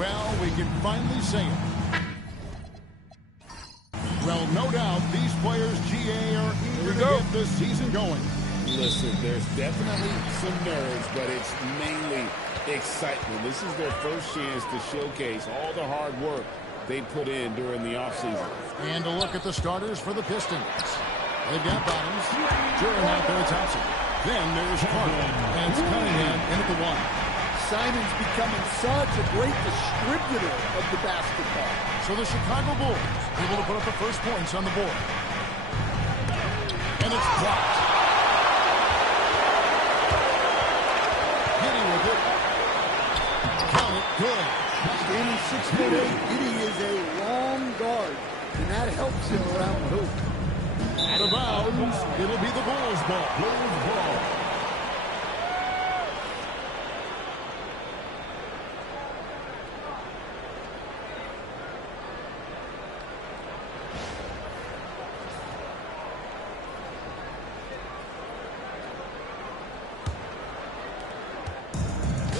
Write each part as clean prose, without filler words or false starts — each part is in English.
Well, we can finally say it. Well, no doubt these players, GA, are eager to get this season going. Listen, there's definitely some nerves, but it's mainly excitement. This is their first chance to showcase all the hard work they put in during the offseason. And a look at the starters for the Pistons. They've got Bottoms. During out there, Thompson. Then there's Carter. And it's Cunningham in at the one. Simon's becoming such a great distributor of the basketball. So the Chicago Bulls able to put up the first points on the board. And it's blocked. Giddy with it. Count it. Good. Standing 6'8", Giddy is a long guard, and that helps him around the hoop. Out of bounds. It'll be the Bulls ball. Bulls ball.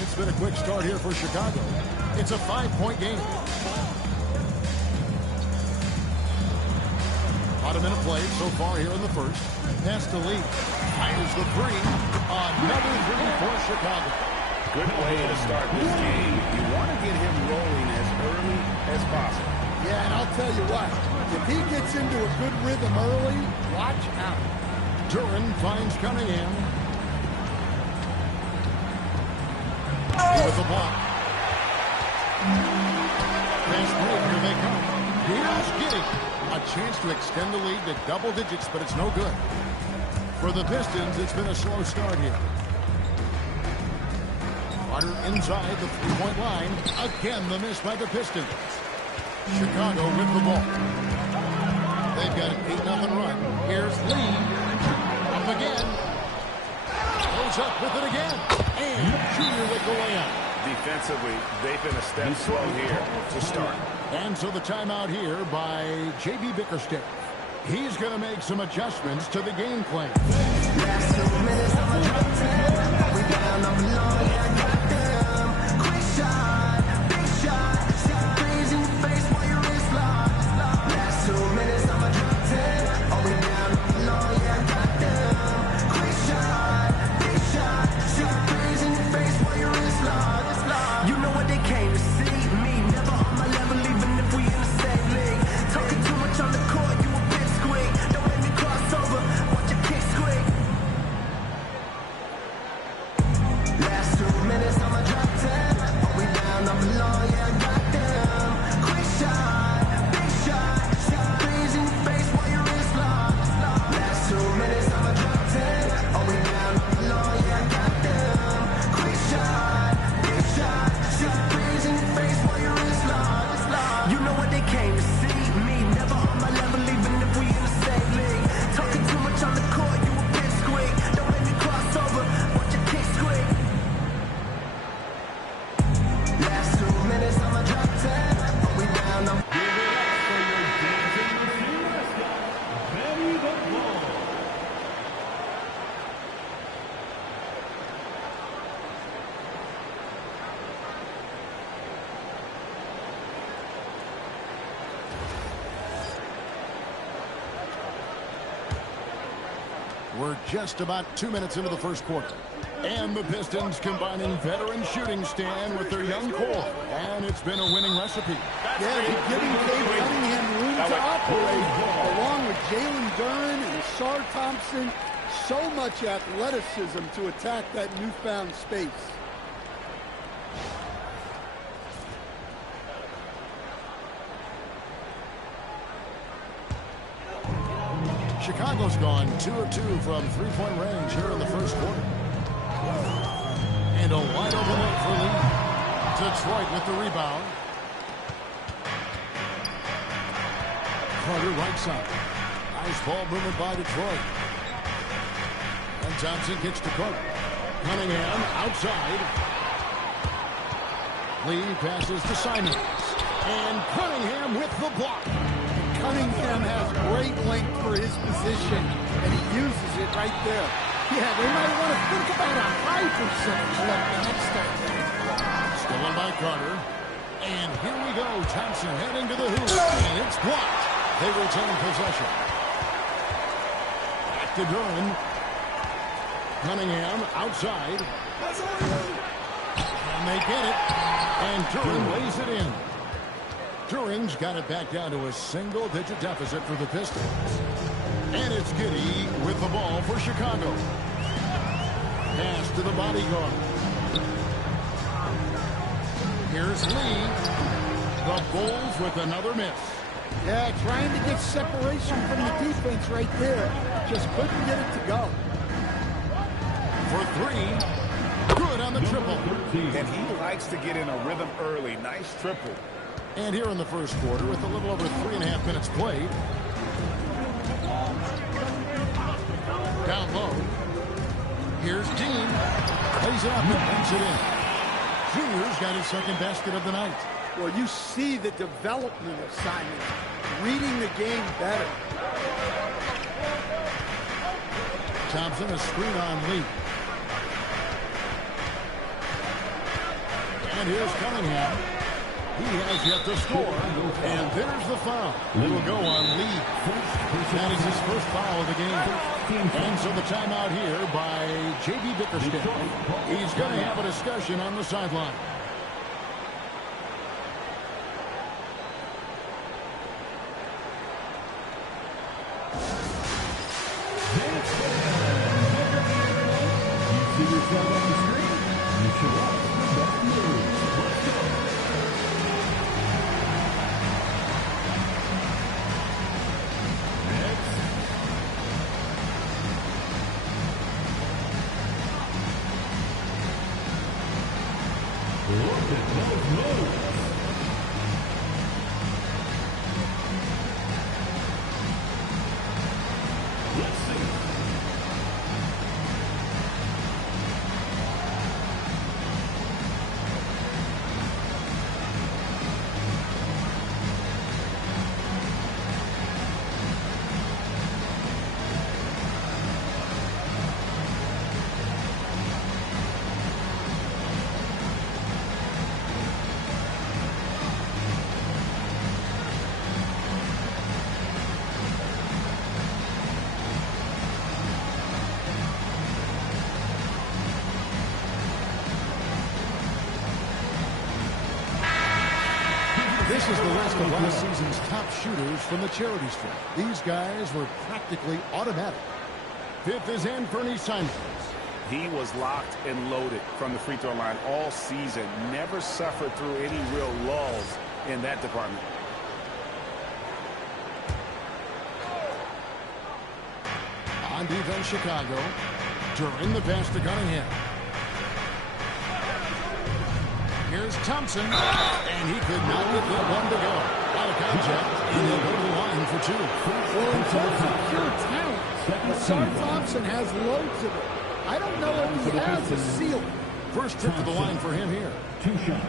It's been a quick start here for Chicago. It's a 5-point game. About a minute played so far here in the first. Pass to Lee. Fires the three. Another three for Chicago. Good way to start this game. You want to get him rolling as early as possible. Yeah, and I'll tell you what, if he gets into a good rhythm early, watch out. Duran finds Cunningham. With the block. Fast break, here they come. Here's Giddy. A chance to extend the lead to double digits, but it's no good. For the Pistons, it's been a slow start here. Carter inside the three-point line. Again, the miss by the Pistons. Chicago with the ball. They've got an 8-0 run. Here's Lee. Up again. Goes up with it again. And Junior with the layup. Defensively, they've been a step slow here to start. And so the timeout here by J.B. Bickerstaff. He's going to make some adjustments to the game plan. Last 2 minutes, I'm a drop 10. We down, I'm alone, yeah, I got them. Quick shot, big shot. Freeze in your face while your wrist locked. Last 2 minutes, I'm a drop 10. Oh, we down, I'm alone, yeah, I got them. Quick shot, big shot. Freeze in your face while your wrist locked. You know what they came to see? Me, never on my level, even if we in the same league. Talking too much on the court, you a bit squeak. Don't let me cross over, watch your kick squeak. Last 2 minutes, I'm a drop 10. Are we down, I'm alone, yeah, I got them. Quick shot, big shot. Freeze in your face while your wrist locked. Last 2 minutes, I'm a drop 10. Are we down, I'm alone, yeah, I got them. Quick shot, big shot. Freeze in your face while your wrist locked. You know what they came to see? Me, never on my level, even if we in the same league. Talking too much on the court, you a bit squeak. Don't let me cross over, watch your kick squeak. Last 2 minutes, I'm a drop 10. Are we down, I'm... We're just about 2 minutes into the first quarter. And the Pistons combining veteran shooting stand with their young core. And it's been a winning recipe. Yeah, they're giving Dave Cunningham room to operate, along with Jalen Duran and Ashar Thompson. So much athleticism to attack that newfound space. Chicago's gone 2 of 2 from three-point range here in the first quarter. And a wide open look for Lee. Detroit with the rebound. Carter right side. Nice ball movement by Detroit. And Thompson gets to Carter. Cunningham outside. Lee passes to Simons. And Cunningham with the block. Cunningham has great length for his position, and he uses it right there. Yeah, they might want to think about a high percentage look the next time. Stolen by Carter. And here we go. Thompson heading to the hoop. And it's blocked. They retain possession. Back to Duran. Cunningham outside. And they get it. And Duran lays it in. Duran's got it back down to a single-digit deficit for the Pistons. And it's Giddey with the ball for Chicago. Pass to the bodyguard. Here's Lee. The Bulls with another miss. Yeah, trying to get separation from the defense right there. Just couldn't get it to go. For three. Good on the triple. And he likes to get in a rhythm early. Nice triple. And here in the first quarter, with a little over 3.5 minutes played. Down low. Here's Dean. Lays it up and banks it in. Junior's got his second basket of the night. Well, you see the development of Simon, reading the game better. Thompson, a screen on Lee. And here's Cunningham. He has yet to score. And there's the foul. It'll go on Lee. That is his first foul of the game. And so the timeout here by J.B. Bickerstaff. He's going to have a discussion on the sideline. You see yourself on the screen? You should watch the best moves. Let's go. Next. Look at those moves. Let's see. This is the list of last season's top shooters from the charity stripe. These guys were practically automatic. Fifth is Anthony Simons. He was locked and loaded from the free throw line all season. Never suffered through any real lulls in that department. On defense, Chicago. During the pass to Cunningham. Here's Thompson, and he could not get that one to go. Out of contact, and they'll go to the line for two. Well, in terms of pure talent, Sar Thompson has loads of it. I don't know if he has a ceiling. First trip to the line for him here. 2 shots.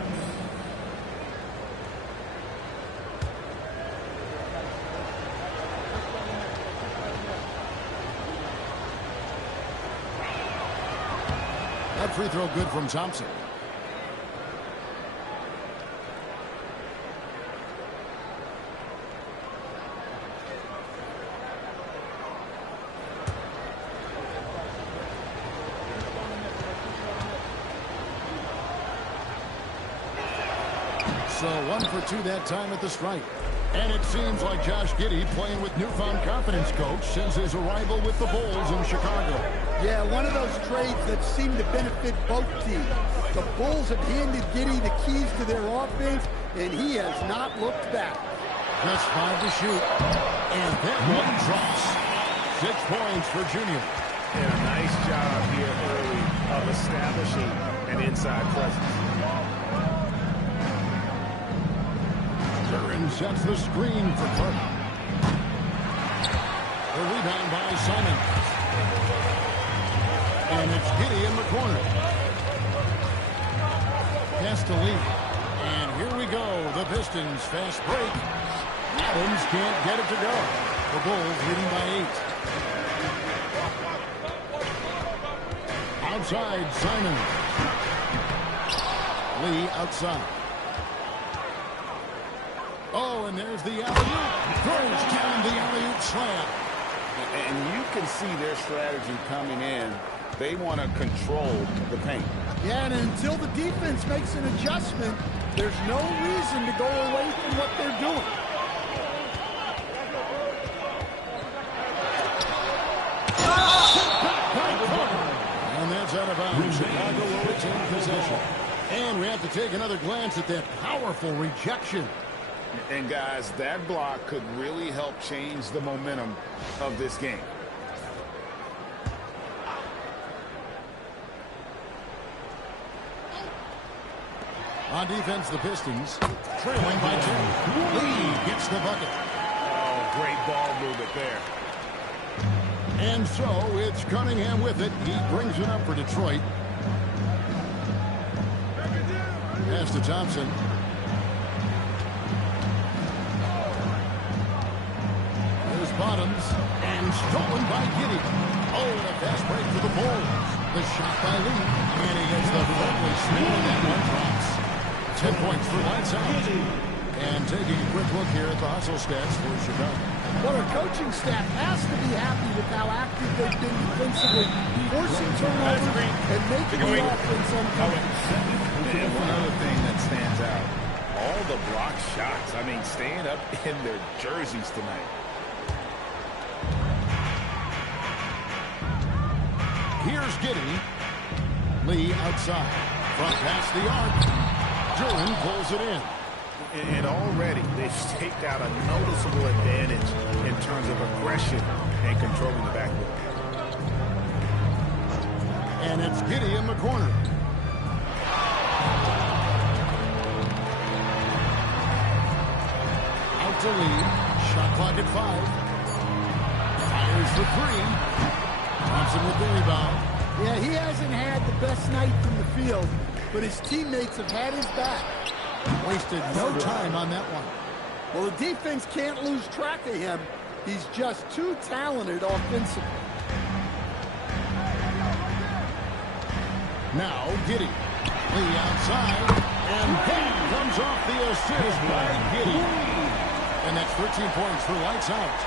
That free throw good from Thompson. So 1 for 2 that time at the stripe. And it seems like Josh Giddey playing with newfound confidence, coach, since his arrival with the Bulls in Chicago. Yeah, one of those trades that seem to benefit both teams. The Bulls have handed Giddey the keys to their offense, and he has not looked back. Just 5 to shoot. And that one drops. 6 points for Junior. And a nice job here early of establishing an inside presence. Duran sets the screen for Carter. The rebound by Simon. And it's Giddey in the corner. Pass to Lee. And here we go. The Pistons fast break. Adams can't get it to go. The Bulls leading by 8. Outside, Simon. Lee outside. Oh, and there's the alley-oop. Throws down the alley-oop slam. And you can see their strategy coming in. They want to control the paint. Yeah, and until the defense makes an adjustment, there's no reason to go away from what they're doing. And that's out of bounds. Chicago will retain possession. And we have to take another glance at that powerful rejection. And guys, that block could really help change the momentum of this game. On defense, the Pistons trailing by 2. Lee gets the bucket. Oh, great ball movement there. And so it's Cunningham with it. He brings it up for Detroit. Pass to Thompson. There's Bottoms. And stolen by Giddey. Oh, and a fast break for the Bulls. The shot by Lee. And he gets the friendly swing, and that one drops. 10 points for lights out. And taking a quick look here at the hustle stats for Chicago. Well, our coaching staff has to be happy with how active they've been defensively, forcing turnovers and making the offense uncomfortable. And one other thing that stands out, all the block shots. I mean, staying up in their jerseys tonight. Here's Giddey. Lee outside. Front past the arc. Duran pulls it in. And already they've staked out a noticeable advantage in terms of aggression and controlling the backcourt. And it's Giddey in the corner. Out to Lee. Shot clock at 5. Fires for 3. Thompson with the rebound. Yeah, he hasn't had the best night from the field, but his teammates have had his back. Wasted no time on that one. Well, the defense can't lose track of him. He's just too talented offensively. Now Giddey. Lee outside. And that comes off the assist by Giddey. And that's 13 points for lights out.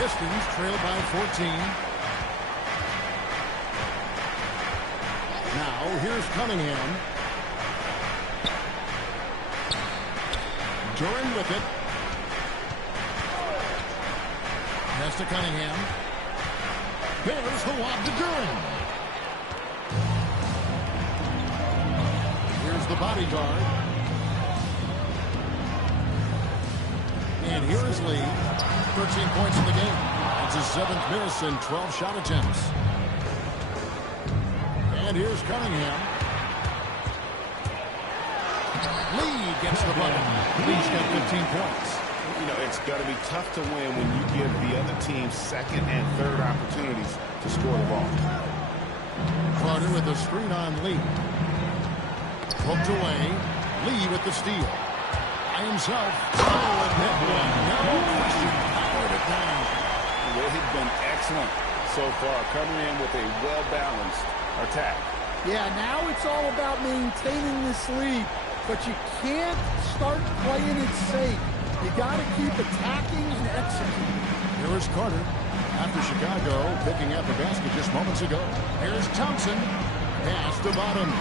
Pistons trail by 14. Now here's Cunningham. Duran with it. Pass to Cunningham. There's the lob to Duran. Here's the bodyguard. And here is Lee. 13 points in the game. It's his 7th miss and 12 shot attempts. And here's Cunningham. Lee gets the bucket. Lee's got 15 points. You know, it's got to be tough to win when you give the other team second and third opportunities to score the ball. Carter with a screen on Lee. Poked away. Lee with the steal. By himself. Oh, and that one. No question. Powered it down. They've been excellent so far, coming in with a well-balanced attack. Yeah, now it's all about maintaining this lead, but you can't start playing it safe. You got to keep attacking and executing. Here is Carter. After Chicago picking up a basket just moments ago. Here's Thompson. Pass to Bottom.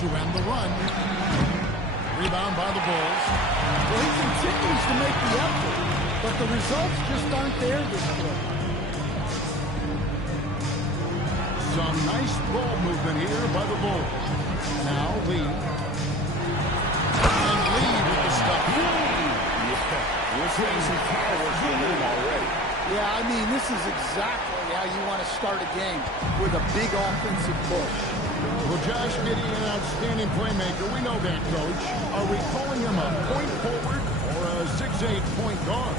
To end the run. Rebound by the Bulls. Well, he continues to make the effort, but the results just aren't there this quarter. Some nice ball movement here by the Bulls. Now Lee. And Lee with the stuff. Yeah, we're seeing some fireworks from them already. Yeah, I mean, this is exactly how you want to start a game, with a big offensive push. Well, Josh Giddey, an outstanding playmaker. We know that, Coach. Are we calling him a point forward or a 6'8" point guard?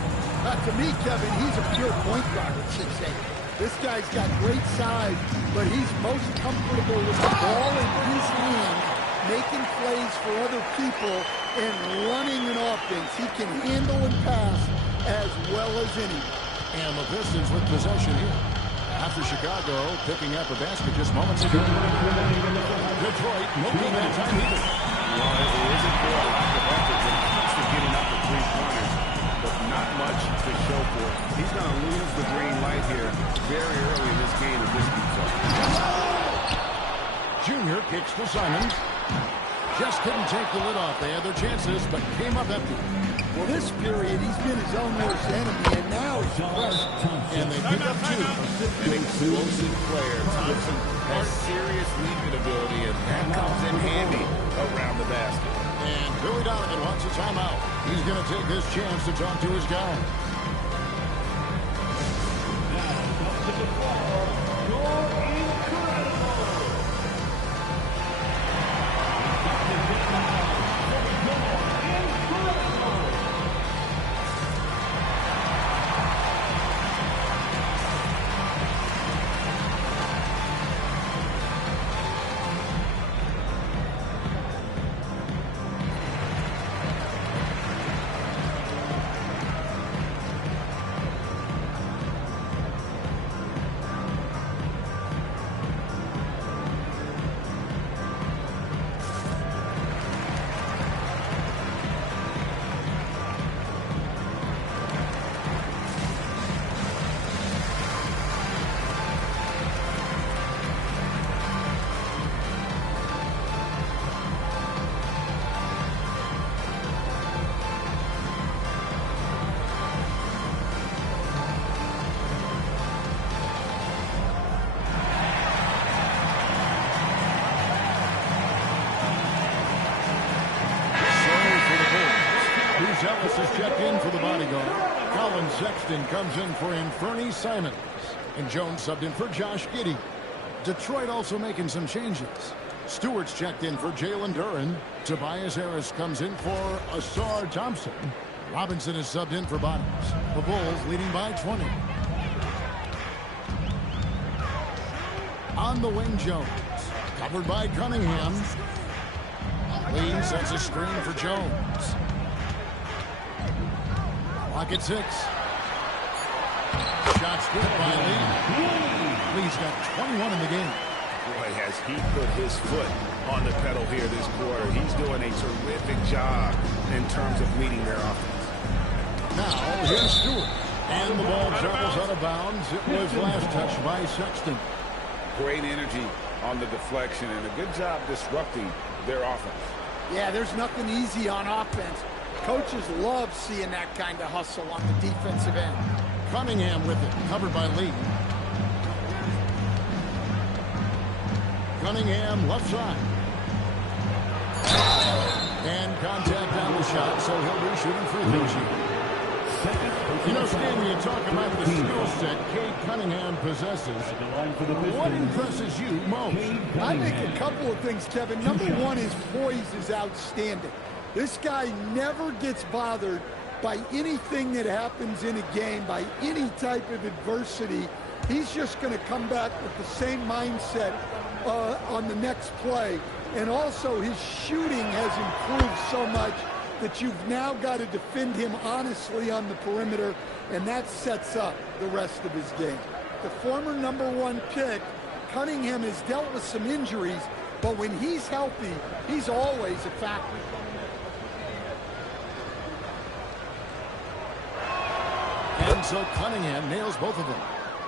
To me, Kevin, he's a pure point guard at 6'8". This guy's got great size, but he's most comfortable with the ball in his hand, making plays for other people and running an offense. He can handle and pass as well as any. And the Pistons with possession here. After Chicago picking up a basket just moments ago. Detroit making that time either. Well, it isn't for a lack of effort. much to show for it. He's going to lose the green light here very early in this game if this keeps up. Junior kicks to Simons. Just couldn't take the lid off. They had their chances, but came up empty. Well, this period, he's been his own worst enemy, and now he's pressed. And they pick up two. An explosive player. Thompson has serious leaping ability, and that comes in handy around the basket. And Billy Donovan wants a timeout. He's going to take this chance to talk to his guy. Ellis is checked in for the bodyguard. Colin Sexton comes in for Inferny Simons. And Jones subbed in for Josh Giddey. Detroit also making some changes. Stewart's checked in for Jalen Duren. Tobias Harris comes in for Asar Thompson. Robinson is subbed in for Bottoms. The Bulls leading by 20. On the wing, Jones. Covered by Cunningham. Lee sets a screen for Jones. Clock at 6. Shots good by Lee. Lee's got 21 in the game. Boy, has he put his foot on the pedal here this quarter. He's doing a terrific job in terms of leading their offense. Now, here's Stewart. And the ball travels out of bounds. It was last touched by Sexton. Great energy on the deflection and a good job disrupting their offense. Yeah, there's nothing easy on offense. Coaches love seeing that kind of hustle on the defensive end. Cunningham with it, covered by Lee. Cunningham left side. And contact on the shot, so he'll be shooting free throws here. You know, Stan, you talk about the skill set Cade Cunningham possesses. What impresses you most? I think a couple of things, Kevin. Number one, his poise is outstanding. This guy never gets bothered by anything that happens in a game, by any type of adversity. He's just going to come back with the same mindset on the next play. And also, his shooting has improved so much that you've now got to defend him honestly on the perimeter, and that sets up the rest of his game. The former #1 pick, Cunningham, has dealt with some injuries, but when he's healthy, he's always a factor. And so Cunningham nails both of them.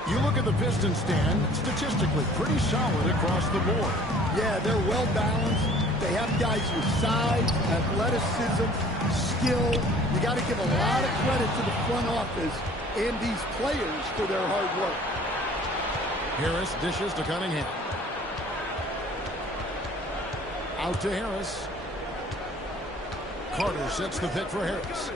You look at the Pistons stand, statistically pretty solid across the board. Yeah, they're well balanced. They have guys with size, athleticism, skill. You got to give a lot of credit to the front office and these players for their hard work. Harris dishes to Cunningham. Out to Harris. Carter sets the pick for Harris.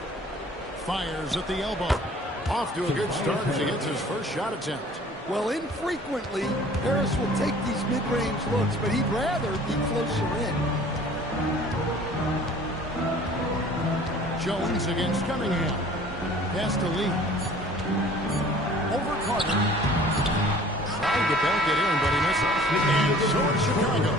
Fires at the elbow. Off to a good start as he gets his first shot attempt. Well, infrequently, Harris will take these mid-range looks, but he'd rather be closer in. Jones against Cunningham. Pass to Lee. Over Carter. Tried to bank it in, but he misses. And so it's Chicago,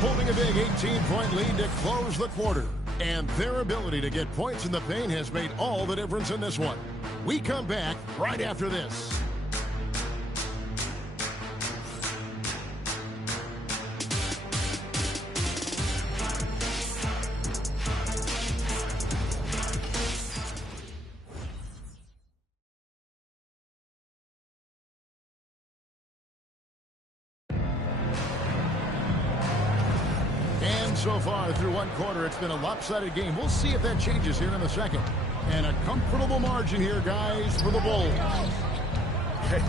holding a big 18-point lead to close the quarter. And their ability to get points in the paint has made all the difference in this one. We come back right after this. so far through one quarter. It's been a lopsided game. We'll see if that changes here in the second. And a comfortable margin here, guys, for the Bulls. Hey,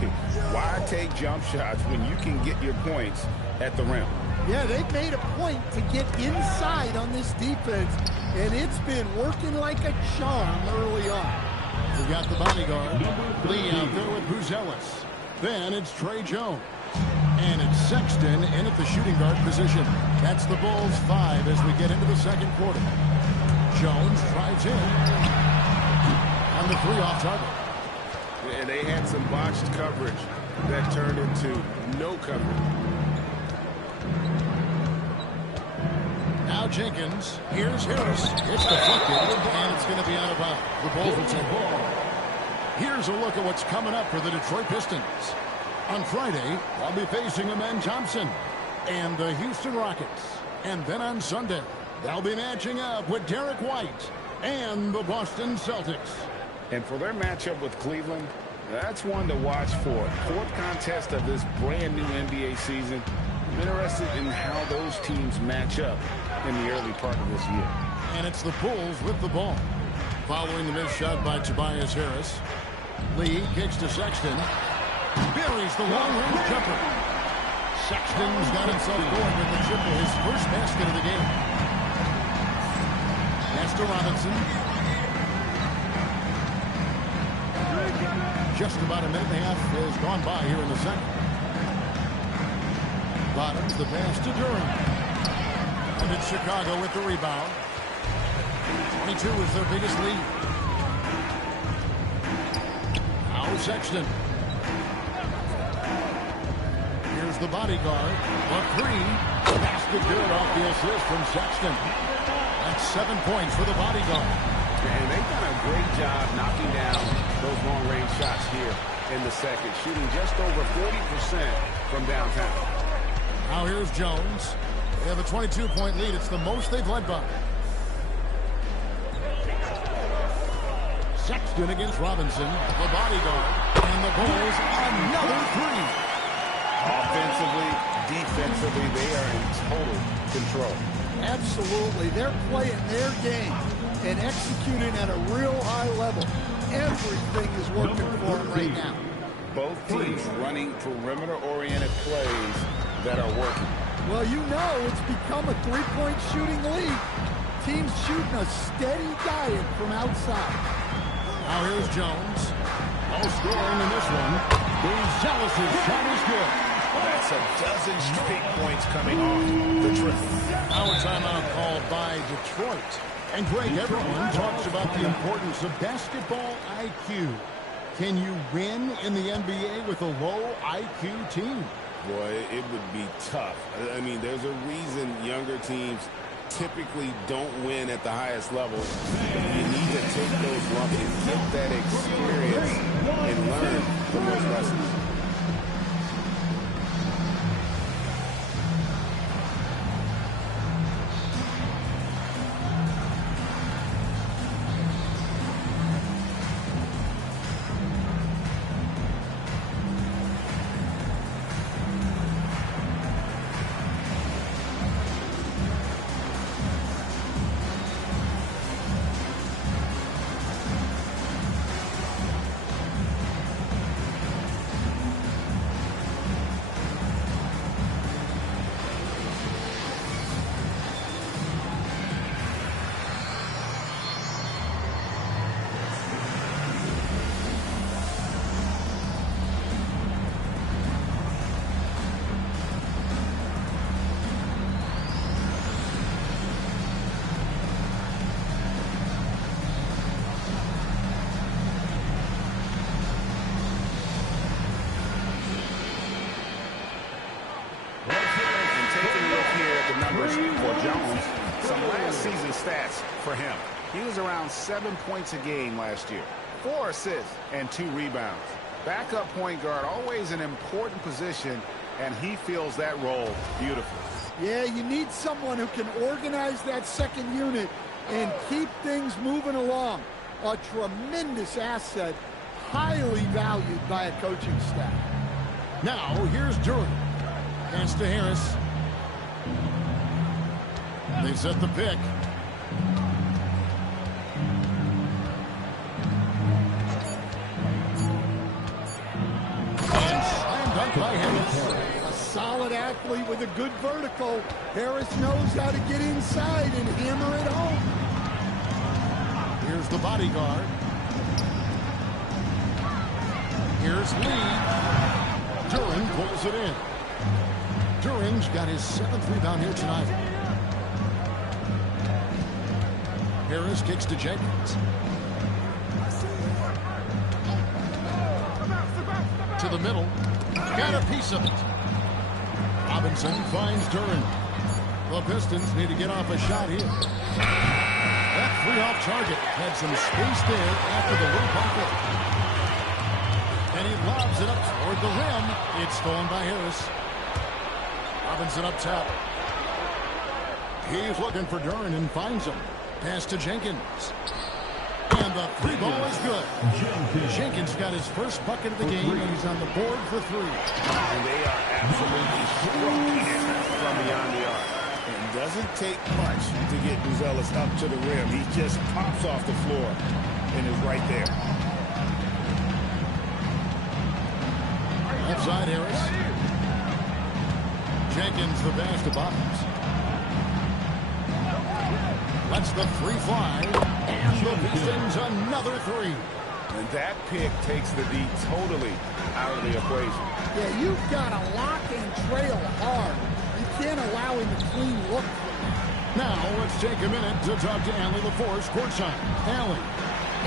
why take jump shots when you can get your points at the rim? Yeah, they've made a point to get inside on this defense, and it's been working like a charm early on. We got the bodyguard, Lee, out there with Buzelis. Then it's Trey Jones. And it's Sexton in at the shooting guard position. That's the Bulls 5 as we get into the second quarter. Jones drives in. On the 3 off target. And they had some botched coverage that turned into no coverage. Now Jenkins. Here's Harris. It's deflected, and it's going to be out of bounds. The Bulls will take ball. Here's a look at what's coming up for the Detroit Pistons. On Friday, they'll be facing Amen Thompson and the Houston Rockets. And then on Sunday, they'll be matching up with Derek White and the Boston Celtics. And for their matchup with Cleveland, that's one to watch for. Fourth contest of this brand new NBA season. I'm interested in how those teams match up in the early part of this year. And it's the Bulls with the ball. Following the missed shot by Tobias Harris. Lee kicks to Sexton. Buries the long-range jumper. Sexton's got himself going with the triple, his first basket of the game. Pass to Robinson. Just about a minute and a half has gone by here in the second. Bottoms the pass to Durham. And it's Chicago with the rebound. 22 is their biggest lead. Now Sexton. Here's the bodyguard. A 3. Basket good off the assist from Sexton. That's 7 points for the bodyguard. And they've done a great job knocking down those long-range shots here in the second, shooting just over 40% from downtown. Now here's Jones. They have a 22-point lead. It's the most they've led by. Sexton against Robinson. The bodyguard. And the Bulls another 3. Offensively, defensively, they are in total control. Absolutely. They're playing their game and executing at a real high level. Everything is working for them right now. Both teams running perimeter-oriented plays that are working. Well, you know it's become a three-point shooting league. Teams shooting a steady diet from outside. Now here's Jones. No scoring in this one. Buzelis' shot is good. That's a dozen straight points coming off the triple. Now a timeout called by Detroit. And Greg, everyone talks about the importance of basketball IQ. Can you win in the NBA with a low IQ team? Boy, it would be tough. I mean, there's a reason younger teams typically don't win at the highest level. You need to take those lumps and get that experience and learn from those lessons. Stats for him. He was around 7 points a game last year, 4 assists and 2 rebounds. Backup point guard, always an important position, and he fills that role beautifully. Yeah, you need someone who can organize that second unit and keep things moving along. A tremendous asset, highly valued by a coaching staff. Now, here's Durham. Pass to Harris. They set the pick. And slam dunk by Harris. A solid athlete with a good vertical. Harris knows how to get inside and hammer it home. Here's the bodyguard. Here's Lee. Duran pulls it in. Duran's got his 7th rebound here tonight. Harris kicks to Jenkins. To the middle. Got a piece of it. Robinson finds Duran. The Pistons need to get off a shot here. That three off target had some space there after the low bucket. And he lobs it up toward the rim. It's stolen by Harris. Robinson up top. He's looking for Duran and finds him. Pass to Jenkins. And the three ball is good. Jenkins got his first bucket of the game, and he's on the board for 3. And they are absolutely stroking it from beyond the arc. It doesn't take much to get Buzelis up to the rim. He just pops off the floor and is right there. Outside Harris. Jenkins the pass to Bottoms. Lets the 3 fly. And the Pistons another 3. And that pick takes the D totally out of the equation. Yeah, you've got to lock and trail hard. You can't allow him to clean look. Now let's take a minute to talk to Allie LaForce courtside. Allie.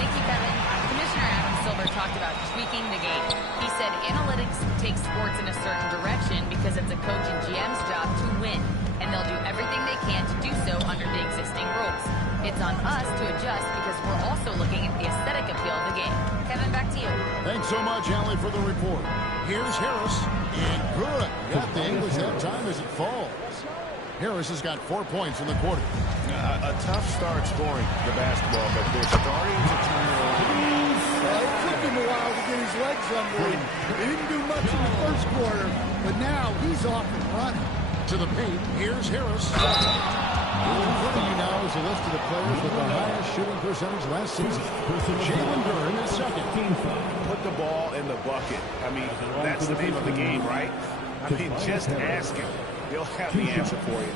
Thank you, Kevin. Commissioner Adam Silver talked about tweaking the game. He said analytics take sports in a certain direction because it's a coach and GM's job to win, and they'll do everything they can to do so under the existing rules. It's on us to adjust because we're also looking at the aesthetic appeal of the game. Kevin, back to you. Thanks so much, Allie, for the report. Here's Harris. And good. Got the English that time as it falls. Harris has got 4 points in the quarter. A tough start scoring the basketball, but they're starting to turn it around. It took him a while to get his legs under him. He didn't do much in the first quarter, but now he's off and running. To the paint, here's Harris. In front of you now is a list of the players with the highest shooting percentage last season. Jalen Duran is second. Put the ball in the bucket. I mean, that's the name of the game, right? I mean, just ask him. He'll have the answer for you.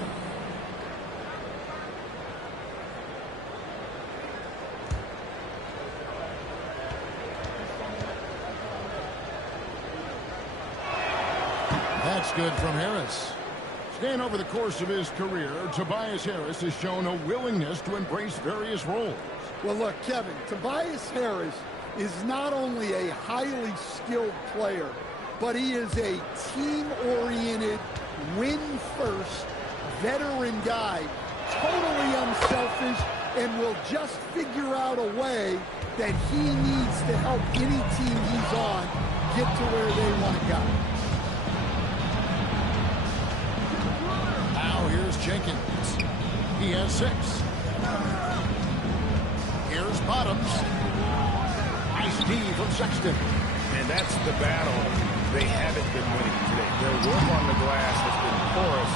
That's good from Harris. Staying over the course of his career, Tobias Harris has shown a willingness to embrace various roles. Well, look, Kevin, Tobias Harris is not only a highly skilled player, but he is a team-oriented, win-first, veteran guy, totally unselfish, and will just figure out a way that he needs to help any team he's on get to where they want to go. Now here's Jenkins. He has 6. Here's Bottoms. Nice D from Sexton. And that's the battle they haven't been winning today. Their work on the glass has been porous,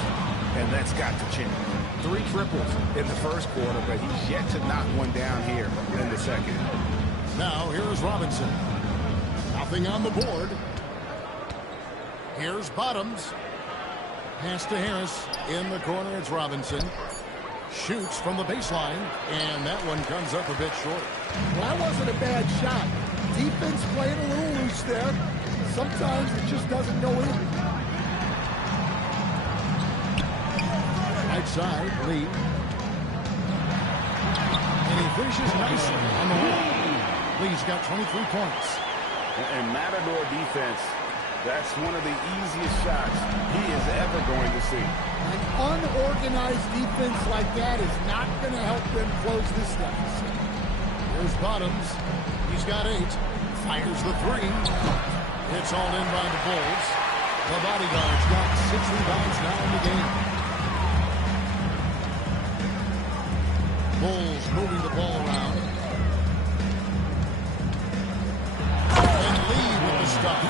and that's got to change. 3 triples in the first quarter, but he's yet to knock one down here in the second. Now here's Robinson. Nothing on the board. Here's Bottoms. Pass to Harris. In the corner, it's Robinson. Shoots from the baseline, and that one comes up a bit short. Well, that wasn't a bad shot. Defense playing a little loose there. Sometimes it just doesn't go in. Right side, Lee. And he finishes nicely on the wall. Lee's got 23 points. And Matador defense, that's one of the easiest shots he is ever going to see. An unorganized defense like that is not going to help them close this deficit. Here's Bottoms. He's got 8. Fires the 3. It's all in by the Bulls. The bodyguard's got 6 rebounds now in the game. Bulls moving the ball around. And lead with the stop.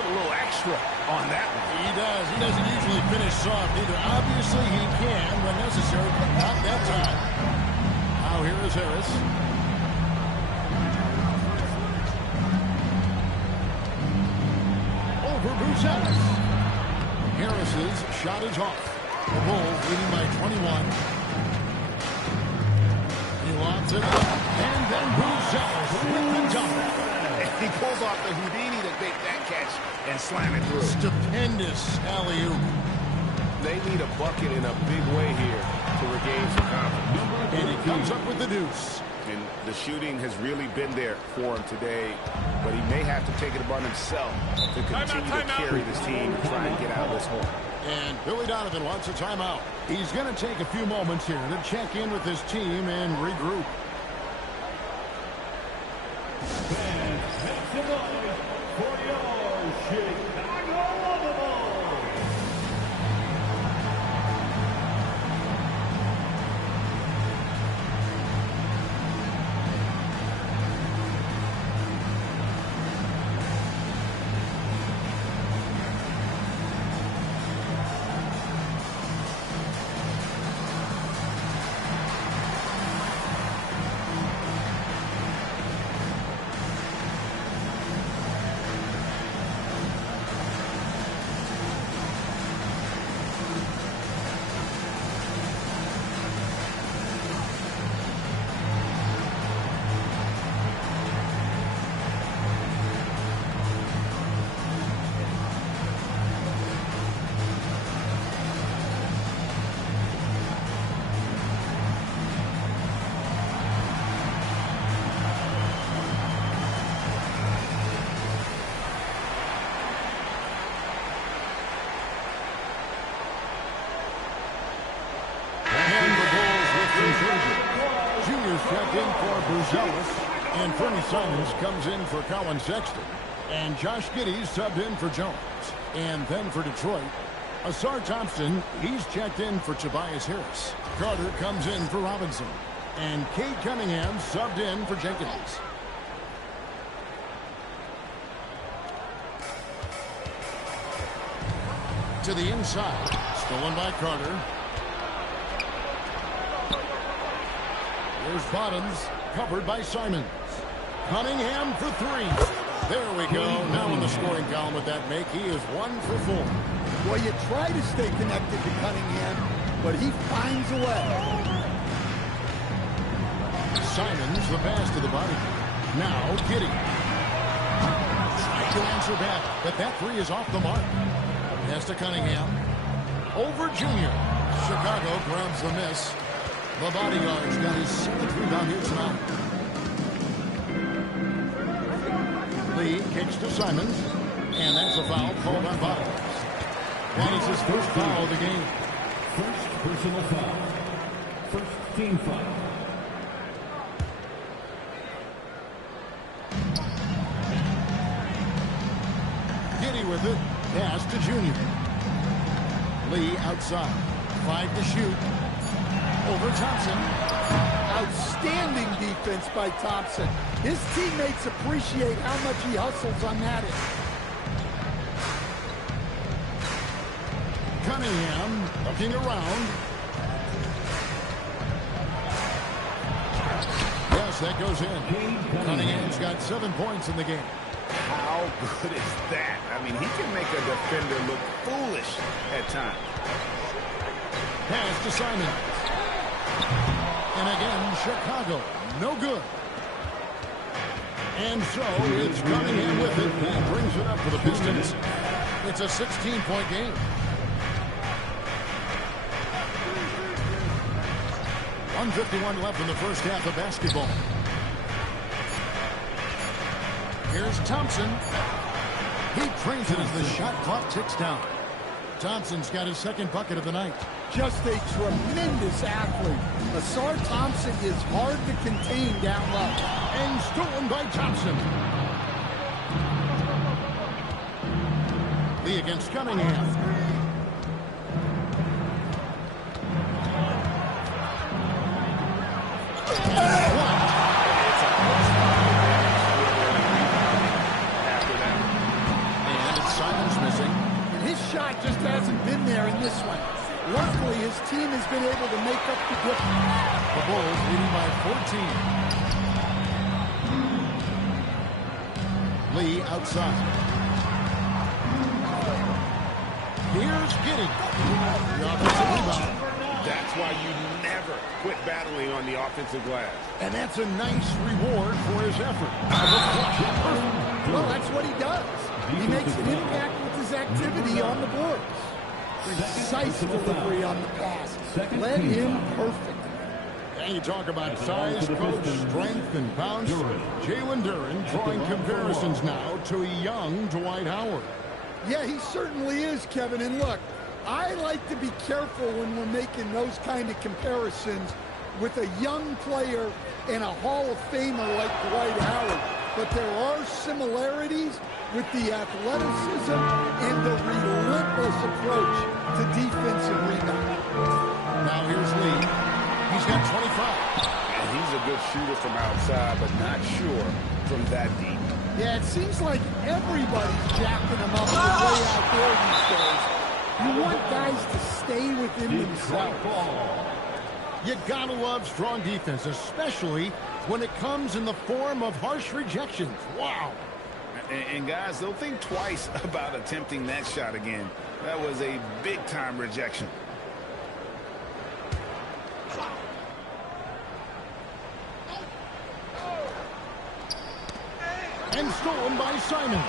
put a little extra on that one. He does. He doesn't usually finish soft either. Obviously, he can when necessary, but not that time. Now here is Harris. Over Brucelis. Harris's shot is off. The Bulls leading by 21. He lobs it up. And then Brucelis with the dunk. He pulls off the Houdini to make that catch and slam it through. Stupendous alley-oop. They need a bucket in a big way here to regain some confidence. And he comes up with the deuce. And the shooting has really been there for him today, but he may have to take it upon himself to continue to carry this team and try and get out of this hole. And Billy Donovan wants a timeout. He's going to take a few moments here to check in with his team and regroup. And make some noise for your Chicago Bulls. Junior's checked in for Brucelis, and Fernie Simons comes in for Colin Sexton, and Josh Giddey subbed in for Jones. And then for Detroit, Asar Thompson, he's checked in for Tobias Harris. Carter comes in for Robinson, and Cade Cunningham subbed in for Jenkins. To the inside, stolen by Carter. There's Bottoms, covered by Simons. Cunningham for three. There we go. Now in the scoring column with that make, he is 1 for 4. Well, you try to stay connected to Cunningham, but he finds a way. Simons, the pass to the body. Now, Giddey. Trying to answer back, but that three is off the mark. Pass to Cunningham. Over Junior. Chicago grabs the miss. The bodyguard's got his 7th rebound here tonight. Lee kicks to Simons, and that's a foul called on Bottoms. That is his first foul of the game. First personal foul. First team foul. Giddey with it. Pass to Junior. Lee outside. 5 to shoot. Over Thompson. Outstanding defense by Thompson. His teammates appreciate how much he hustles on that end. Cunningham looking around. Yes, that goes in. Cunningham's got 7 points in the game. How good is that? I mean, he can make a defender look foolish at times. Pass to Simon. And again, Chicago, no good. And so it's Cunningham with it. He brings it up for the Pistons. It's a 16-point game. 1:51 left in the first half of basketball. Here's Thompson. He trains it as the shot clock ticks down. Thompson's got his second bucket of the night. Just a tremendous athlete. Asar Thompson is hard to contain down low. And stolen by Thompson. Lee against Cunningham. shot just hasn't been there in this one. Luckily, his team has been able to make up the difference. The Bulls leading by 14. Lee outside. Here's Giddey. The offensive rebound. That's why you never quit battling on the offensive glass. And that's a nice reward for his effort. Perfect. Well, that's what he does. He makes an impact with his activity on the boards. Precise delivery on the pass. Led him perfect. And you talk about size, coach, strength, and bounce. Jalen Duren drawing comparisons now to a young Dwight Howard. Yeah, he certainly is, Kevin. And look, I like to be careful when we're making those kind of comparisons with a young player and a Hall of Famer like Dwight Howard. But there are similarities with the athleticism and the relentless approach to defensive rebounding. Now here's Lee. He's got 25. And he's a good shooter from outside, but not sure from that deep. Yeah, it seems like everybody's jacking him up the way out there these days. You want guys to stay within themselves. You gotta love strong defense, especially when it comes in the form of harsh rejections. Wow. And guys, they'll think twice about attempting that shot again. That was a big-time rejection. And stolen by Simon.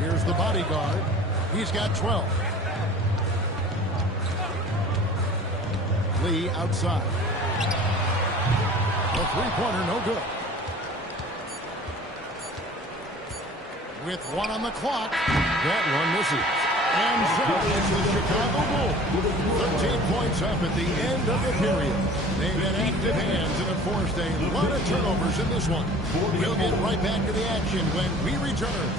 Here's the bodyguard. He's got 12. Lee outside. The three-pointer, no good. With one on the clock, that one misses. And so it's the Chicago Bulls. 13 points up at the end of the period. They've had active hands and have forced a lot of turnovers in this one. We'll get right back to the action when we return.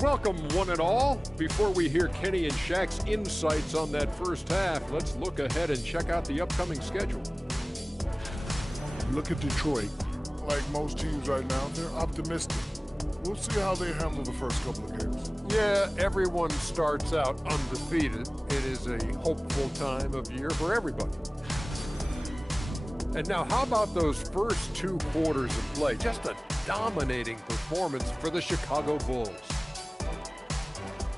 Welcome, one and all. Before we hear Kenny and Shaq's insights on that first half, let's look ahead and check out the upcoming schedule. Look at Detroit. Like most teams right now, they're optimistic. We'll see how they handle the first couple of games. Yeah, everyone starts out undefeated. It is a hopeful time of year for everybody. And now, how about those first two quarters of play? Just a dominating performance for the Chicago Bulls.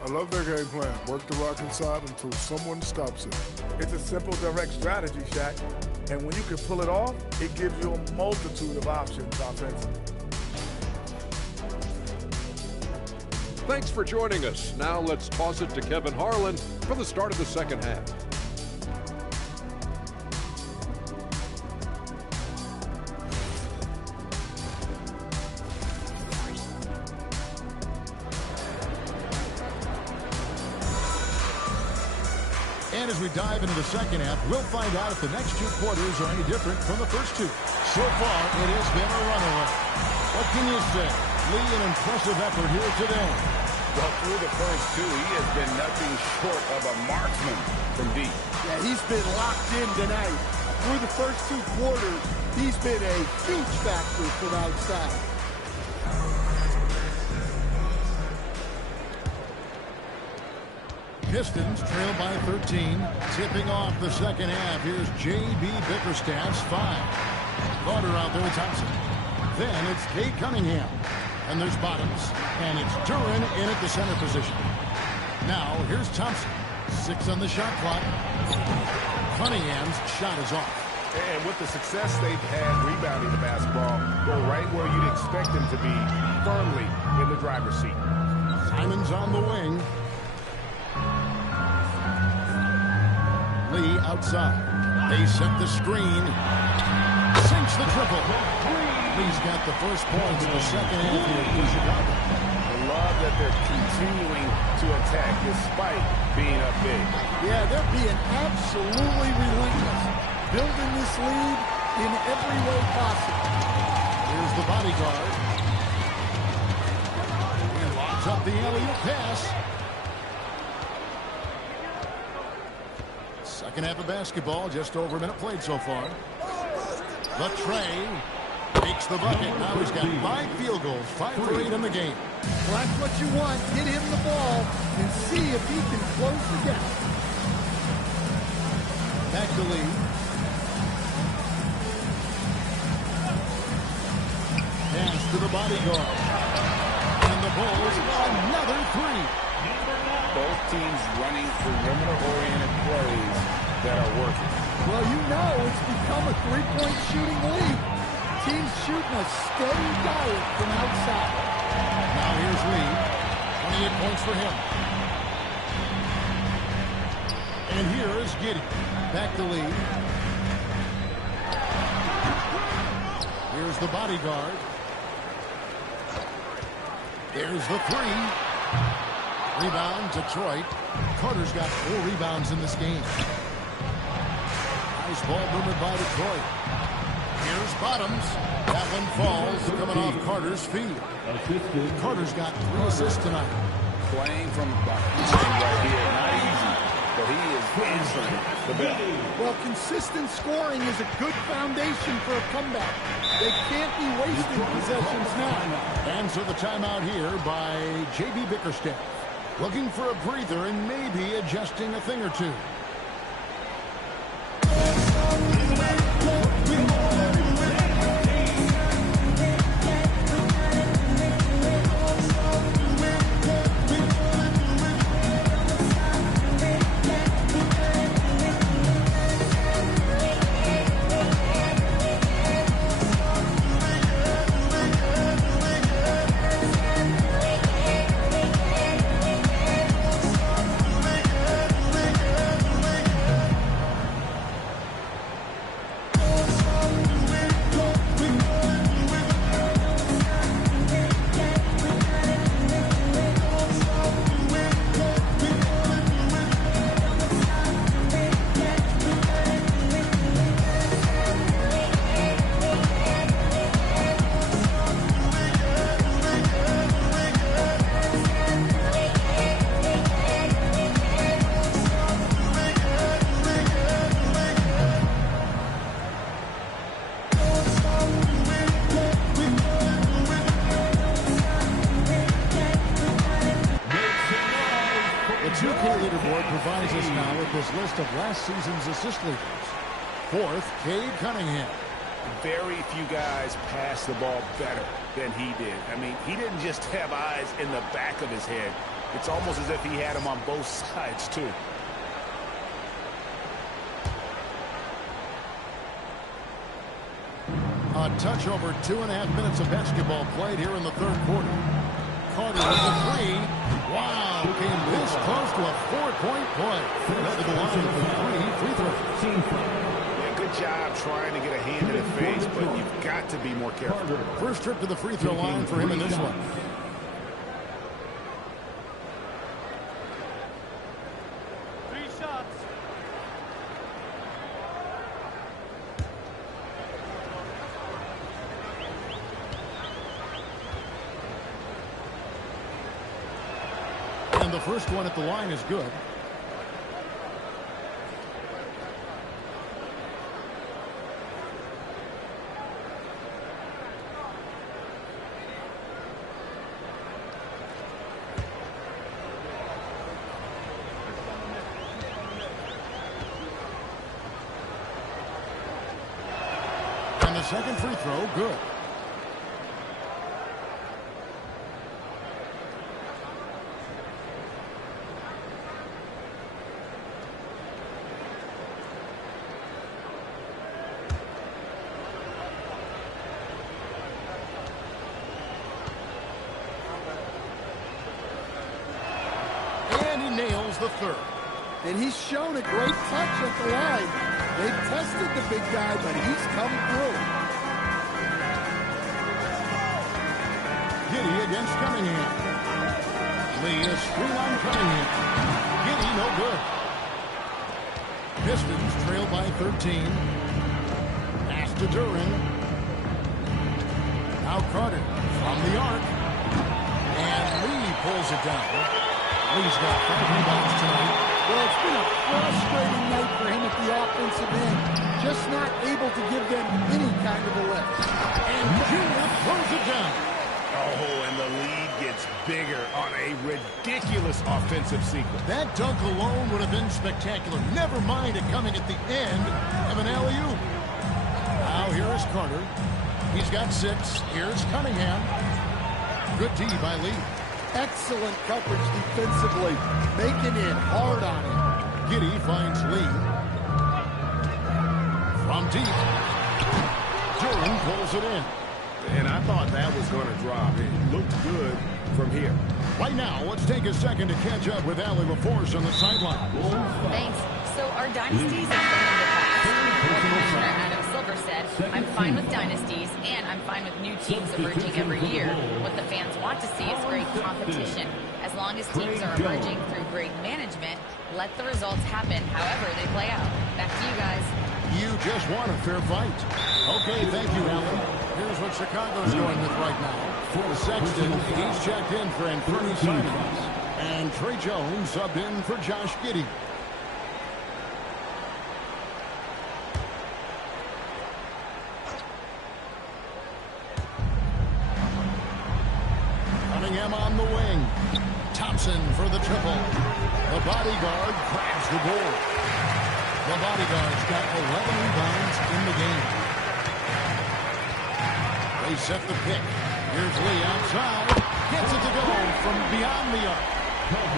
I love their game plan. Work the rock inside until someone stops it. It's a simple, direct strategy, Shaq. And when you can pull it off, it gives you a multitude of options offensively. Thanks for joining us. Now let's toss it to Kevin Harlan for the start of the second half. And as we dive into the second half, we'll find out if the next two quarters are any different from the first two. So far, it has been a runaway. What can you say? Lee, an impressive effort here today. Well, through the first two, he has been nothing short of a marksman from deep. Yeah, he's been locked in tonight. Through the first two quarters, he's been a huge factor from outside. Pistons trail by 13. Tipping off the second half. Here's J.B. Bickerstaff's 5. Carter out there with Thompson. Then it's Kay Cunningham. And there's Bottoms. And it's Duren in at the center position. Now here's Thompson. 6 on the shot clock. Cunningham's shot is off. And with the success they've had rebounding the basketball, they're right where you'd expect them to be, firmly in the driver's seat. Simon's on the wing. Lee outside. They set the screen. Sinks the triple. Lee's got the first points in the second half here for Chicago. I love that they're continuing to attack despite being up big. Yeah, they're being absolutely relentless. Building this lead in every way possible. body guard. He lobs up the alley-oop pass. Second half of basketball, just over a minute played so far. The Trey makes the bucket. Now he's got 5 field goals, 5 for 8 in the game. Well, that's what you want. Get him the ball and see if he can close the gap. Back to Lee. Pass to the bodyguard. And the Bulls, another 3. Both teams running perimeter-oriented plays that are working. Well, you know it's become a 3-point shooting league. Teams shooting a steady diet from outside. Now here's Lee. 28 points for him. And here is Giddey. Back to Lee. Here's the bodyguard. There's the 3. Rebound, Detroit. Carter's got 4 rebounds in this game. Nice ball movement by Detroit. Here's Bottoms. That one falls, coming off Carter's feet. Carter's got 3 assists tonight. Playing from behind right here, not easy, but he is answering the bell. Well, consistent scoring is a good foundation for a comeback. They can't be wasting possessions now. And so the timeout here by J.B. Bickerstaff. Looking for a breather and maybe adjusting a thing or two. List of last season's assist leaders. 4th, Cade Cunningham. Very few guys pass the ball better than he did. I mean, he didn't just have eyes in the back of his head. It's almost as if he had them on both sides, too. A touch over 2.5 minutes of basketball played here in the 3rd quarter. Carter with the 3. Wow, came this close to a 4-point play. Head to the line for 3 free throws. Yeah, good job trying to get a hand in the face, but you've got to be more careful. First trip to the free throw line for him in this one. And the first one at the line is good. And the second free throw, good. Nails the 3rd. And he's shown a great touch at the line. They've tested the big guy, but he's come through. Giddey against Cunningham. Lee is screen on Cunningham. Giddey no good. Pistons trail by 13. Pass to Duran. Now Carter from the arc. And Lee pulls it down. Lee's got 5 rebounds tonight. Well, it's been a frustrating night for him at the offensive end. Just not able to give them any kind of a lift. And Junior throws it down. Oh, and the lead gets bigger on a ridiculous offensive sequence. That dunk alone would have been spectacular. Never mind it coming at the end of an alley-oop. Now here is Carter. He's got 6. Here's Cunningham. Good D by Lee. Excellent coverage defensively. Making it hard on him. Giddey finds Lee. From deep. Duran pulls it in. And I thought that was going to drop. It looked good from here. Right now, let's take a second to catch up with Allie LaForce on the sideline. Thanks. So our dynasties are thing of the past. Commissioner Adam Silver said, I'm fine with dynasties, and I'm fine with new teams emerging every year. What the fans want to see is great competition. As long as teams are emerging through great management, let the results happen however they play out. Back to you guys. You just want a fair fight. Okay, thank you, Allie. Here's what Chicago's going with right now. For Sexton, he's checked in for Anthony Simons. And Trey Jones subbed in for Josh Giddey. Cunningham on the wing. Thompson for the triple. The bodyguard grabs the board. The bodyguard's got 11 rebounds in the game. They set the pick. Here's Lee outside. Gets it to go from beyond the arc.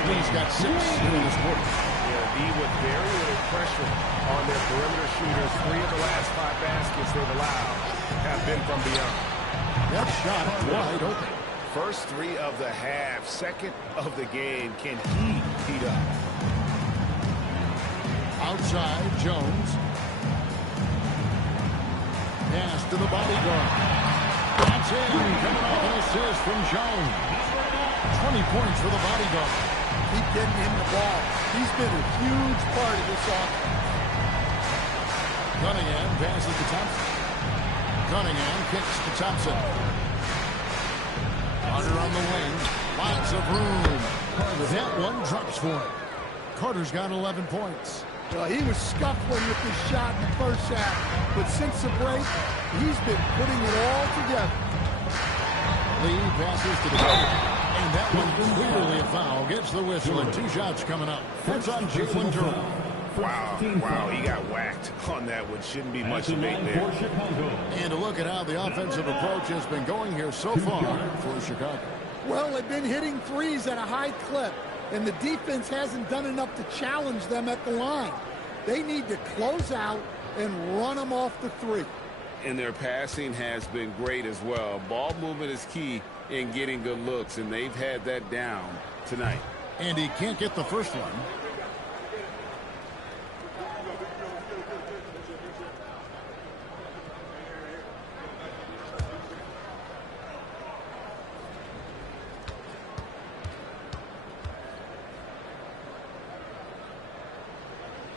Lee's got 6 in this quarter. Yeah, D with very little pressure on their perimeter shooters. 3 of the last 5 baskets they've allowed have been from beyond. That shot wide open. First 3 of the half, second of the game. Can he heat up? Outside, Jones. Pass to the bodyguard. That's in. Coming off an assist from Jones. 20 points for the bodyguard. Keep getting him the ball. He's been a huge part of this offense. Cunningham passes to Thompson. Cunningham kicks to Thompson. Carter on the wing. Lots of room. That one drops for him. Carter's got 11 points. Well, he was scuffling with his shot in the first half, but since the break, he's been putting it all together. Lee passes to the cover, and that one clearly a foul. Gets the whistle, and 2 shots coming up. That's on Jalen Duran. Wow, he got whacked on that, which shouldn't be much debate there. And to look at how the offensive approach has been going here so far for Chicago. Well, they've been hitting threes at a high clip, and the defense hasn't done enough to challenge them at the line. They need to close out and run them off the 3. And their passing has been great as well. Ball movement is key in getting good looks, and they've had that down tonight. And he can't get the first one.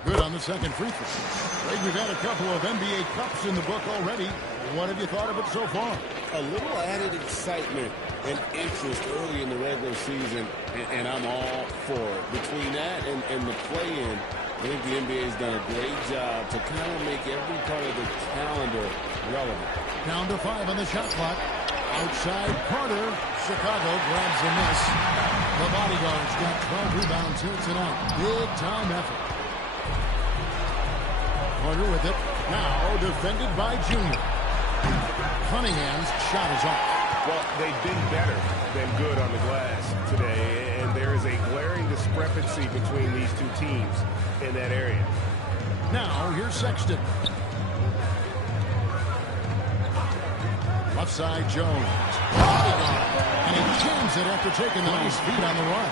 Good on the second free throw. Greg, we've had a couple of NBA Cups in the book already. What have you thought of it so far? A little added excitement and interest early in the regular season, and I'm all for it. Between that and the play-in, I think the NBA's done a great job to kind of make every part of the calendar relevant. Down to 5 on the shot clock. Outside Carter. Chicago grabs the miss. The bodyguard's got 12 rebounds here tonight. Big time effort. Carter with it. Now defended by Junior. Cunningham's shot is off. Well, they've been better than good on the glass today, and there is a glaring discrepancy between these 2 teams in that area. Now, here's Sexton. Left side, Jones. And he jams it after taking the nice feed on the run.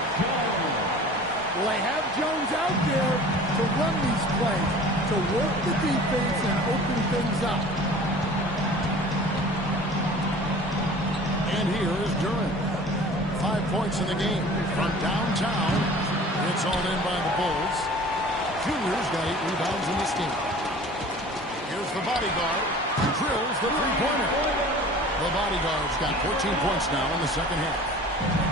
Well, they have Jones out there to run these plays, to work the defense and open things up. And here is Duran. 5 points in the game from downtown. It's all in by the Bulls. Junior's got 8 rebounds in this game. Here's the bodyguard. Drills the three-pointer. The bodyguard's got 14 points now in the second half.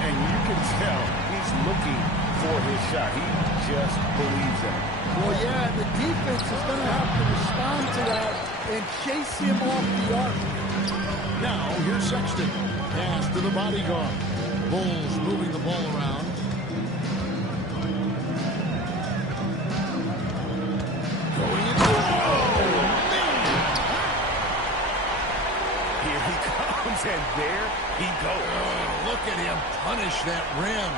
And you can tell he's looking for his shot. He just believes in it. Well, yeah, and the defense is going to have to respond to that and chase him off the arc. Now, here's Sexton. Pass to the bodyguard. Bulls moving the ball around. Going in. Oh, man! Here he comes, and there he goes. Oh, look at him punish that rim.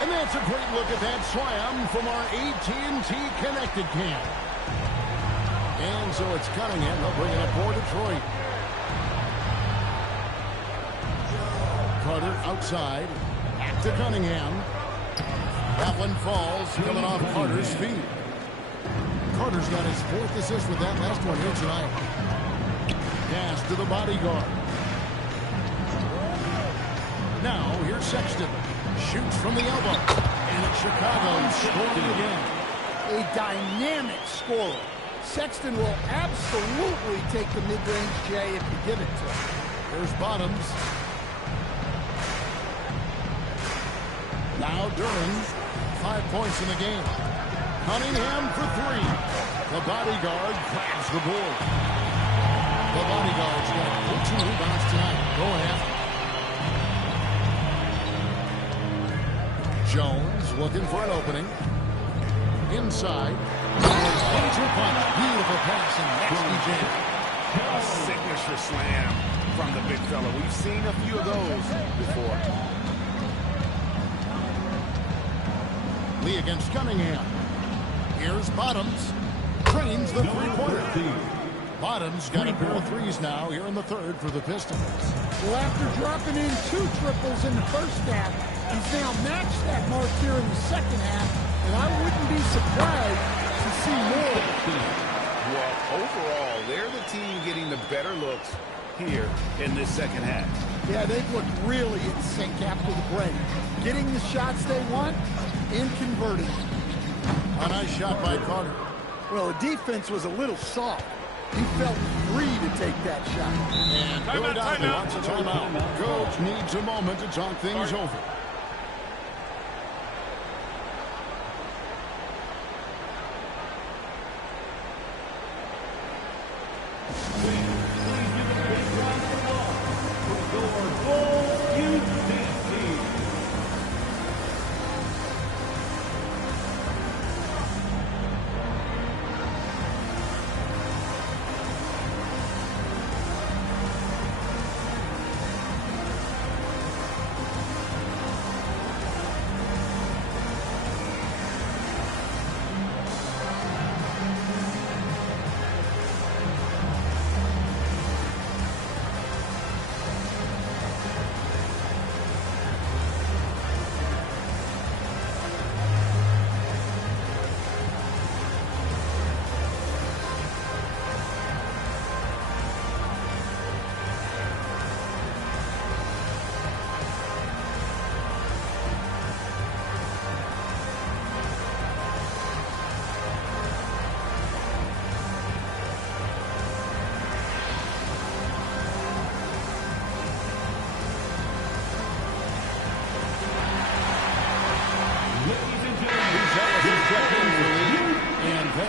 And that's a great look at that slam from our AT&T Connected Cam. And so it's Cunningham. They'll bring it up for Detroit. Carter outside. Back to Cunningham. That one falls, coming off Carter's feet. Carter's got his 4th assist with that last one here tonight. Pass to the bodyguard. Now, here's Sexton. Shoots from the elbow. And it's Chicago scoring again. A dynamic scorer. Sexton will absolutely take the mid-range J if you give it to him. There's Bottoms. Now Durham. 5 points in the game. Cunningham for 3. The bodyguard grabs the board. The bodyguard's got 14 rebounds tonight. Going after. Jones looking for an opening. Inside. Into punch. Beautiful pass and nasty jam. A signature slam from the big fella. We've seen a few of those before. Lee against Cunningham. Here's Bottoms. Trains the three-pointer. Bottoms got a pair of threes now here in the third for the Pistons. Well, after dropping in 2 triples in the first half, he's now matched that mark here in the second half, and I wouldn't be surprised to see more of the team. Well, overall, they're the team getting the better looks here in this second half. Yeah, they've looked really in sync after the break. Getting the shots they want and converting them. A nice shot by Carter. Well, the defense was a little soft. He felt free to take that shot. And Billy Donovan wants a timeout. Coach needs a moment to talk things over.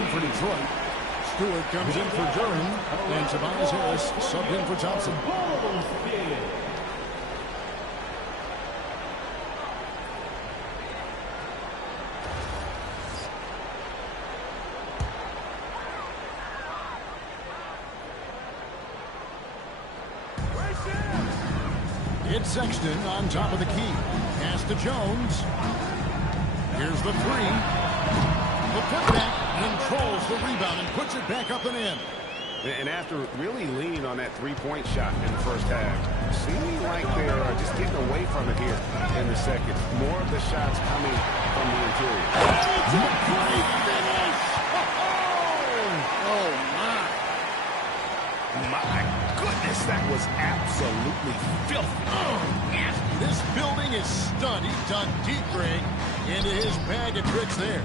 For Detroit, Stewart comes in for Durham, and Tobias Harris subbed in for Thompson. It's Sexton on top of the key. Pass to Jones. Here's the 3. The putback, controls the rebound and puts it back up and in. And after really leaning on that three-point shot in the first half, seeming like they're just getting away from it here in the second. More of the shots coming from the interior. It's a great finish! Oh, my. My goodness, that was absolutely filthy. Oh, nasty. This building is stunned. He's done deep Greg into his bag of tricks there.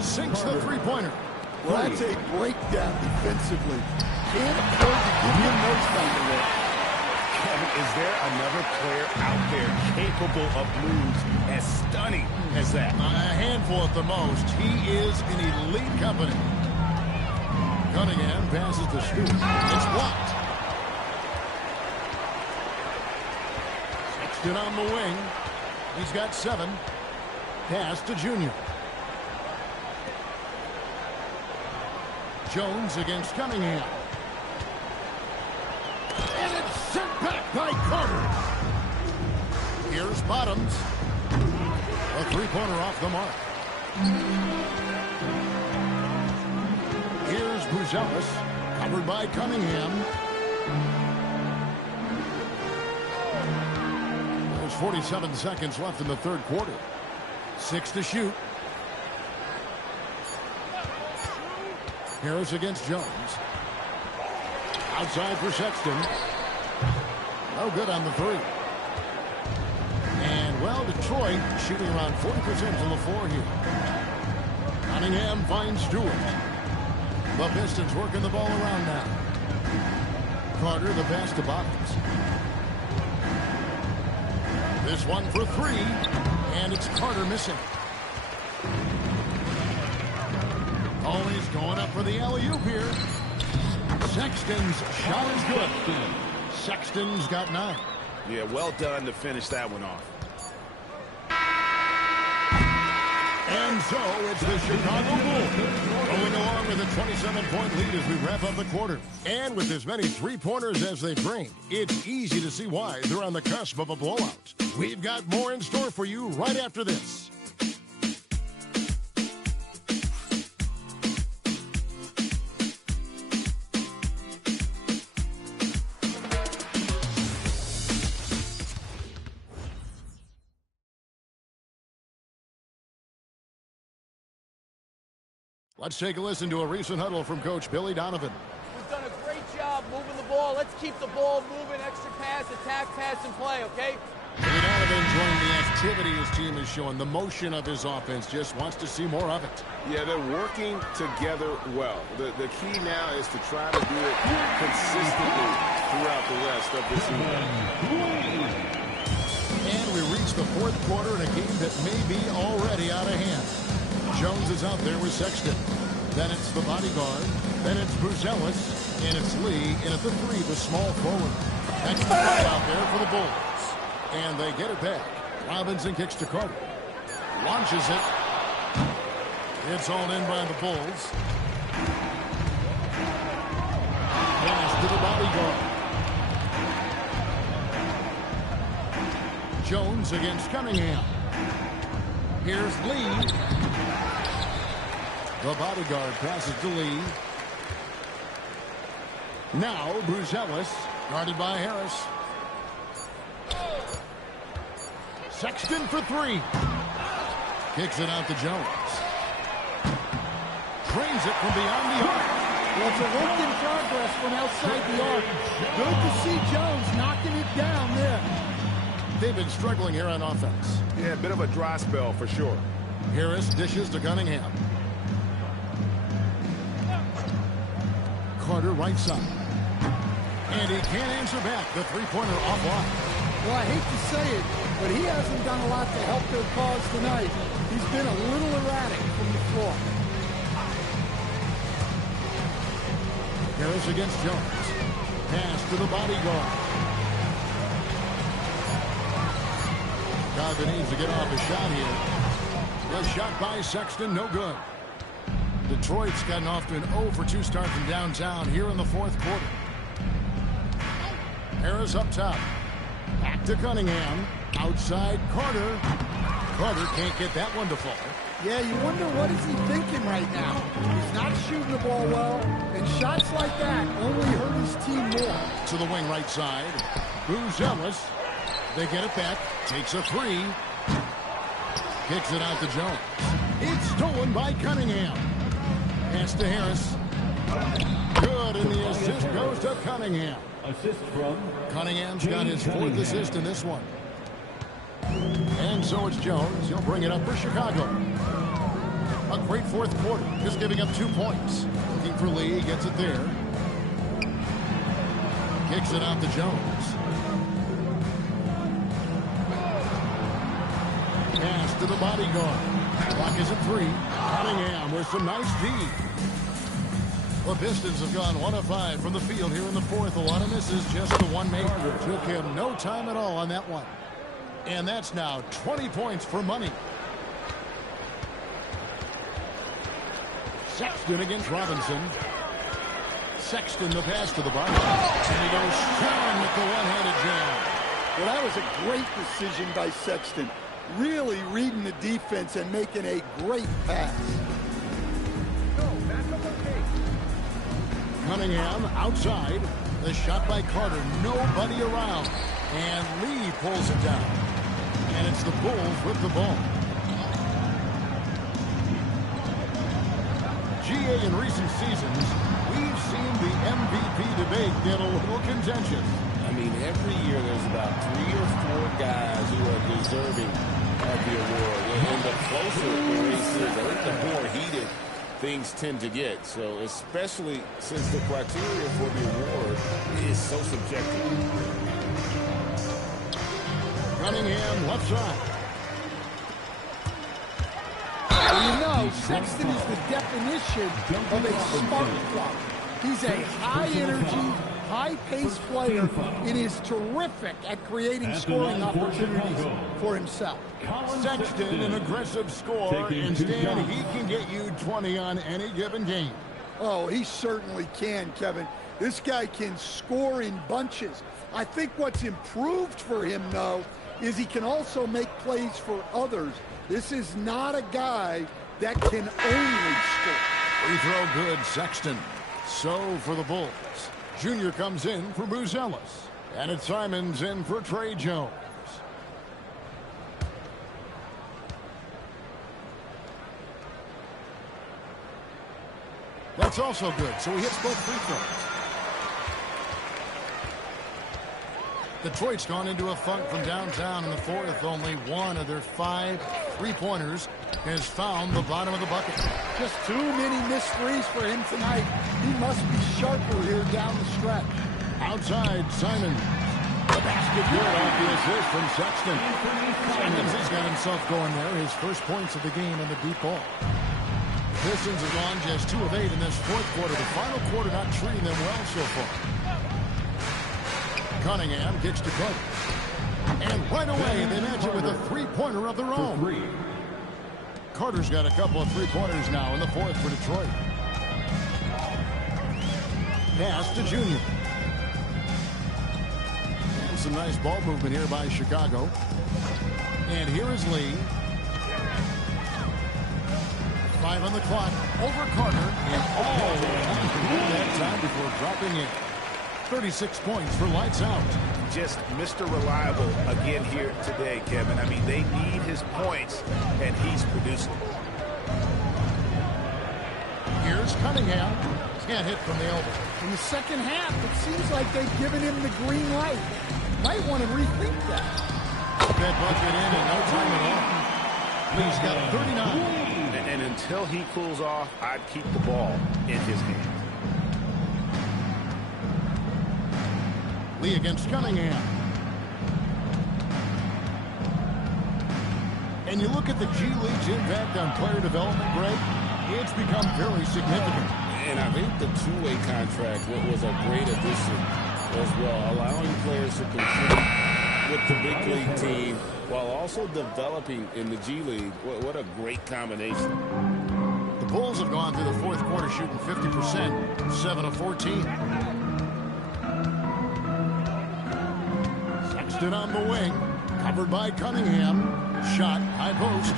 Sinks the three-pointer. Well, that's a breakdown defensively. Can't afford to give him those kind of looks. Is there another player out there capable of moves as stunning as that? A handful at the most. He is in elite company. Cunningham passes to Stewart. It's blocked. Sexton on the wing. He's got 7. Pass to Junior. Jones against Cunningham. And it's sent back by Carter. Here's Bottoms. A three-pointer off the mark. Here's Buzelis, covered by Cunningham. There's 47 seconds left in the third quarter. 6 to shoot. Harris against Jones. Outside for Sexton. No good on the 3. And, well, Detroit shooting around 40% from the floor here. Cunningham finds Stewart. The Pistons working the ball around now. Carter, the pass to Bottoms. This one for 3, and it's Carter missing. Always going up for the alley-oop here. Sexton's shot is good. Sexton's got 9. Yeah, well done to finish that one off. And so it's the Chicago Bulls going along with a 27-point lead as we wrap up the quarter. And with as many three-pointers as they've drained, it's easy to see why they're on the cusp of a blowout. We've got more in store for you right after this. Let's take a listen to a recent huddle from Coach Billy Donovan. We've done a great job moving the ball. Let's keep the ball moving, extra pass, attack, pass, and play, okay? Billy Donovan enjoying the activity his team is showing, the motion of his offense, just wants to see more of it. Yeah, they're working together well. The key now is to try to do it consistently throughout the rest of the season. And we reach the fourth quarter in a game that may be already out of hand. Jones is out there with Sexton. Then it's the bodyguard. Then it's Buzelis. And it's Lee. And at the 3, the small forward. That's the play out there for the Bulls. And they get it back. Robinson kicks to Carter. Launches it. It's all in by the Bulls. Pass to the bodyguard. Jones against Cunningham. Here's Lee. The bodyguard passes to Lee. Now Buzelis, guarded by Harris. Sexton for 3. Kicks it out to Jones. Trains it from beyond the arc. Well, it's a work in progress from outside the arc. Good to see Jones knocking it down there. They've been struggling here on offense. Yeah, a bit of a dry spell for sure. Harris dishes to Cunningham. Carter right side. And he can't answer back. The three-pointer offline. Well, I hate to say it, but he hasn't done a lot to help their cause tonight. He's been a little erratic from the floor. Harris against Jones. Pass to the bodyguard. Donovan needs to get off a shot here. The shot by Sexton, no good. Detroit's gotten off to an 0-for-2 start from downtown here in the fourth quarter. Harris up top. Back to Cunningham. Outside Carter. Carter can't get that one to fall. Yeah, you wonder what is he thinking right now. He's not shooting the ball well, and shots like that only hurt his team more. To the wing right side. Buzelis. They get it back. Takes a 3. Kicks it out to Jones. It's stolen by Cunningham. Pass to Harris. Good, and the assist goes to Cunningham. Assist from Cunningham's got his 4th assist in this one. And so it's Jones. He'll bring it up for Chicago. A great fourth quarter, just giving up 2 points. Looking for Lee, gets it there. Kicks it out to Jones. to the bodyguard. Clock is at 3. Cunningham with some nice D. The Pistons have gone 1 of 5 from the field here in the fourth. A lot of misses, just the one made. Took him no time at all on that one. And that's now 20 points for money. Sexton against Robinson. Sexton the pass to the bottom. And he goes strong with the one-handed jam. Well, that was a great decision by Sexton. Really reading the defense and making a great pass. Cunningham outside. The shot by Carter. Nobody around. And Lee pulls it down. And it's the Bulls with the ball. GA in recent seasons, we've seen the MVP debate get a little contentious. I mean, every year there's about 3 or 4 guys who are deserving of the award. And the closer the race is, I think the more heated things tend to get. So especially since the criteria for the award is so subjective. Cunningham left side. You know, Sexton is the definition of a spark plug. He's a high-energy, high-paced player and is terrific at creating scoring opportunities for himself. Sexton, an aggressive scorer. Instead, he can get you 20 on any given game. Oh, he certainly can, Kevin. This guy can score in bunches. I think what's improved for him, though, is he can also make plays for others. This is not a guy that can only score. Free throw good, Sexton. So for the Bulls, Junior comes in for Bruce Ellis. And it's Simons in for Trey Jones. That's also good, so he hits both free throws. Detroit's gone into a funk from downtown in the fourth. Only one of their 5 3-pointers has found the bottom of the bucket. Just too many missed threes for him tonight. He must be sharper here down the stretch. Outside, Simon. The basket good off the assist from Sexton. Simons has got himself going there. His first points of the game in the deep ball. Pistons have gone just 2 of 8 in this fourth quarter. The final quarter not treating them well so far. Cunningham kicks to Carter. And right away, they match it with a 3-pointer of their own. Carter's got a couple of 3-pointers now in the fourth for Detroit. Pass to Junior. And some nice ball movement here by Chicago. And here is Lee. 5 on the clock. Over Carter. And all that time before dropping in. 36 points for lights out. Just Mr. Reliable again here today, Kevin. I mean, they need his points, and he's producing. Here's Cunningham. Can't hit from the elbow. In the second half, it seems like they've given him the green light. Might want to rethink that. That bucket in no time at all. Lee's got 39. And until he cools off, I'd keep the ball in his hand. Lee against Cunningham. And you look at the G League's impact on player development, Greg, it's become very significant. And I think the two-way contract was a great addition as well, allowing players to compete with the big league team while also developing in the G League. What a great combination. The Bulls have gone through the fourth quarter shooting 50%, 7 of 14. Sexton on the wing, covered by Cunningham. Shot, high post.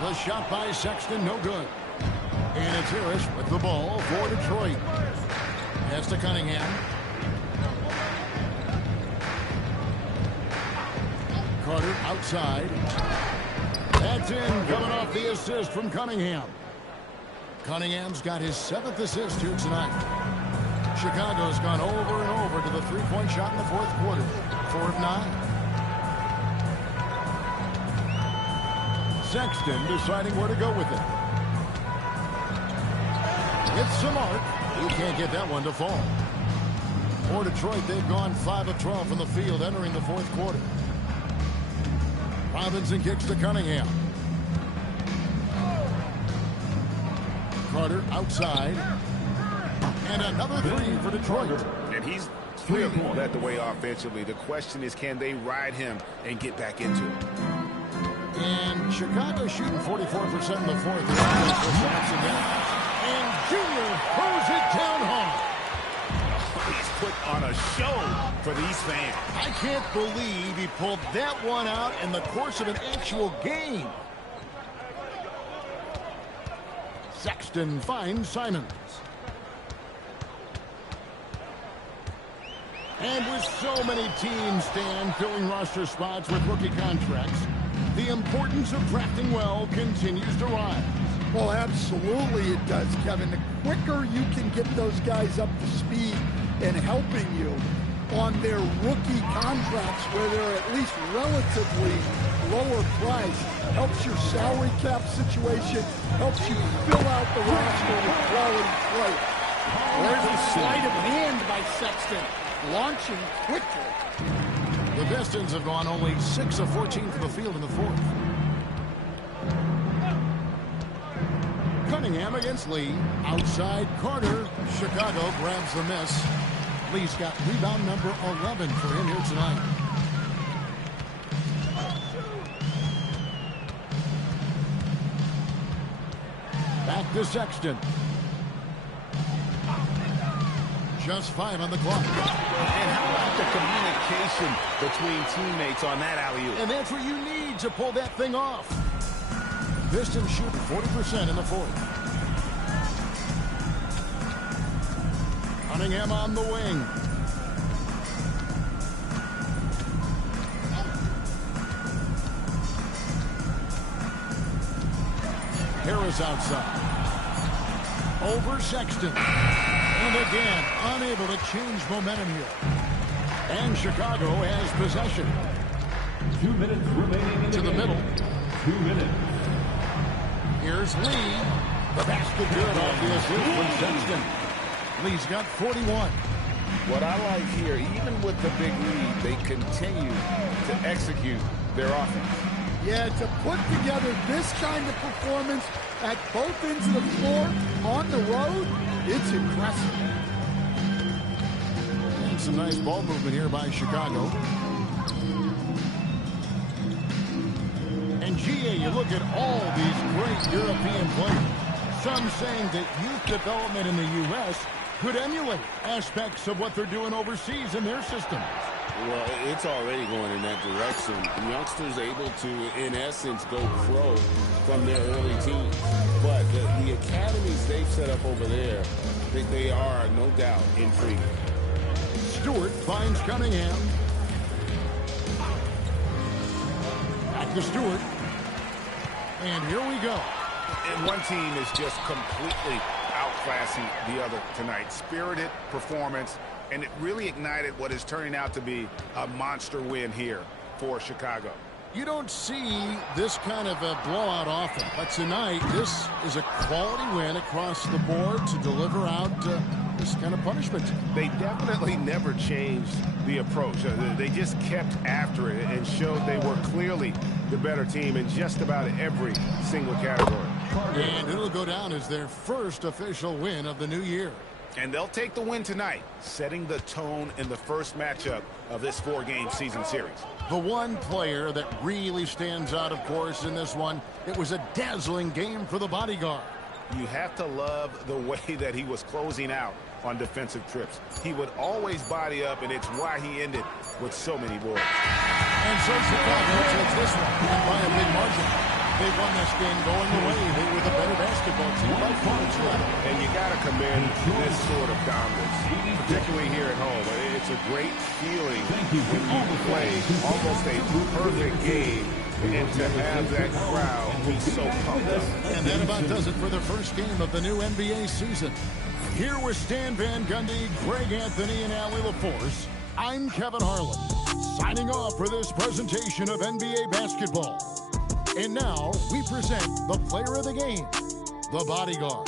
The shot by Sexton, no good. And it's Harris with the ball for Detroit. Pass to Cunningham. Carter outside. That's in, coming off the assist from Cunningham. Cunningham's got his 7th assist here tonight. Chicago's gone over and over to the three-point shot in the fourth quarter. 4 of 9. Sexton deciding where to go with it. It's the mark. He can't get that one to fall. For Detroit, they've gone 5 of 12 from the field entering the fourth quarter. Robinson kicks to Cunningham. Carter outside. And another three for Detroit. And he's clearly led the way offensively. The question is, can they ride him and get back into it? And Chicago shooting 44% in the fourth. And Junior throws it down hard. He's put on a show for these fans. I can't believe he pulled that one out in the course of an actual game. Sexton finds Simons. And with so many teams, Stan, filling roster spots with rookie contracts, the importance of drafting well continues to rise. Well, absolutely it does, Kevin. The quicker you can get those guys up to speed and helping you on their rookie contracts where they're at least relatively lower price, helps your salary cap situation, helps you fill out the roster with quality players. There's a sleight of hand by Sexton, launching quickly. The Pistons have gone only 6 of 14 from the field in the fourth. Cunningham against Lee. Outside Carter. Chicago grabs the miss. Lee's got rebound number 11 for him here tonight. Back to Sexton. Just 5 on the clock. And how about the communication between teammates on that alley-oop? And that's what you need to pull that thing off. Pistons shooting 40% in the fourth. Cunningham on the wing. Harris outside. Over Sexton. And again, unable to change momentum here. And Chicago has possession. 2 minutes remaining to the middle. 2 minutes. Here's Lee. The basket good off the assist from Sexton. Lee's got 41. What I like here, even with the big lead, they continue to execute their offense. Yeah, to put together this kind of performance at both ends of the floor on the road, it's impressive. And some nice ball movement here by Chicago. And GA, you look at all these great European players. Some saying that youth development in the U.S. could emulate aspects of what they're doing overseas in their systems. Well, it's already going in that direction. Youngsters able to, in essence, go pro from their early teens. But the academies they've set up over there, they are, no doubt, intriguing. Stewart finds Cunningham. Back to Stewart. And here we go. And one team is just completely outclassing the other tonight. Spirited performance, and it really ignited what is turning out to be a monster win here for Chicago. You don't see this kind of a blowout often, but tonight this is a quality win across the board to deliver out this kind of punishment. They definitely never changed the approach. They just kept after it and showed they were clearly the better team in just about every single category. And it'll go down as their first official win of the new year. And they'll take the win tonight, setting the tone in the first matchup of this 4-game season series. The one player that really stands out, of course, in this one, it was a dazzling game for the bodyguard. You have to love the way that he was closing out on defensive trips. He would always body up, and it's why he ended with so many boards. And so Chicago takes this one by a big margin. They won this game going away. They were the better basketball team by points. And you got to commend this sort of dominance, particularly here at home. It's a great feeling when you play almost a perfect game and to have that crowd be so pumped up. And that about does it for the first game of the new NBA season. Here with Stan Van Gundy, Greg Anthony, and Allie LaForce, I'm Kevin Harlan, signing off for this presentation of NBA basketball. And now we present the player of the game, the bodyguard.